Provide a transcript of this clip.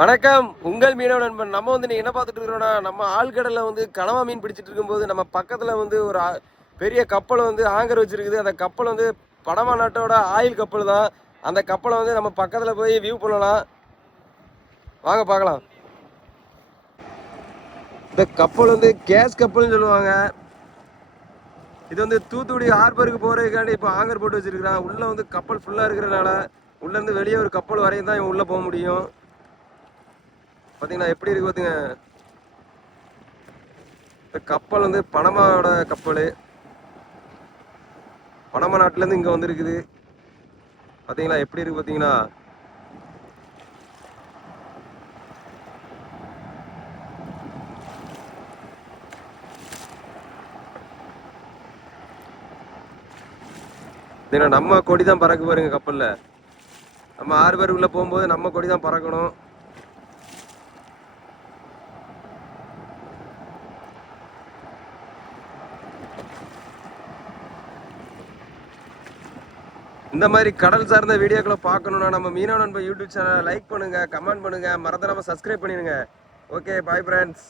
வணக்கம், உங்கள் மீனவ நண்பன். நம்ம வந்து நீங்க என்ன பார்த்துட்டு இருக்கிறோம்னா, நம்ம ஆழ்கடல்ல வந்து கனவா மீன் பிடிச்சிட்டு இருக்கும்போது நம்ம பக்கத்துல வந்து ஒரு பெரிய கப்பல் வந்து ஆங்கர் வச்சிருக்குது. அந்த கப்பல் வந்து படமா நாட்டோட ஆயில் கப்பல் தான். அந்த கப்பலை வந்து நம்ம பக்கத்துல போய் வியூ பண்ணலாம். வாங்க பார்க்கலாம். இந்த கப்பல் வந்து கேஸ் கப்பல்னு சொல்லுவாங்க. இது வந்து தூத்துக்குடி ஹார்பருக்கு போறதுக்காண்டி இப்போ ஆங்கர் போட்டு வச்சிருக்கிறான். உள்ள வந்து கப்பல் ஃபுல்லா இருக்கிறனால உள்ள இருந்து வெளியே ஒரு கப்பல் வரையும் தான் இவன் உள்ள போக முடியும். பாத்தீங்கன்னா எப்படி இருக்கு பாத்தீங்க. இந்த கப்பல் வந்து பனமாவோட கப்பல். பனமா நாட்டுல இருந்து இங்க வந்திருக்குது. பாத்தீங்களா எப்படி இருக்கு பாத்தீங்களா. நம்ம கொடி தான் பறக்க பாருங்க கப்பல்ல. நம்ம 6 பேர் உள்ள போகும்போது நம்ம கொடி தான் பறக்கணும். இந்த மாதிரி கடல் சார்ந்த வீடியோக்களை பார்க்கணும்னா நம்ம மீனவ நண்பன் யூடியூப் சேனலை லைக் பண்ணுங்க, கமெண்ட் பண்ணுங்க, மறந்துடாம சப்ஸ்கிரைப் பண்ணிடுங்க. Okay, bye friends.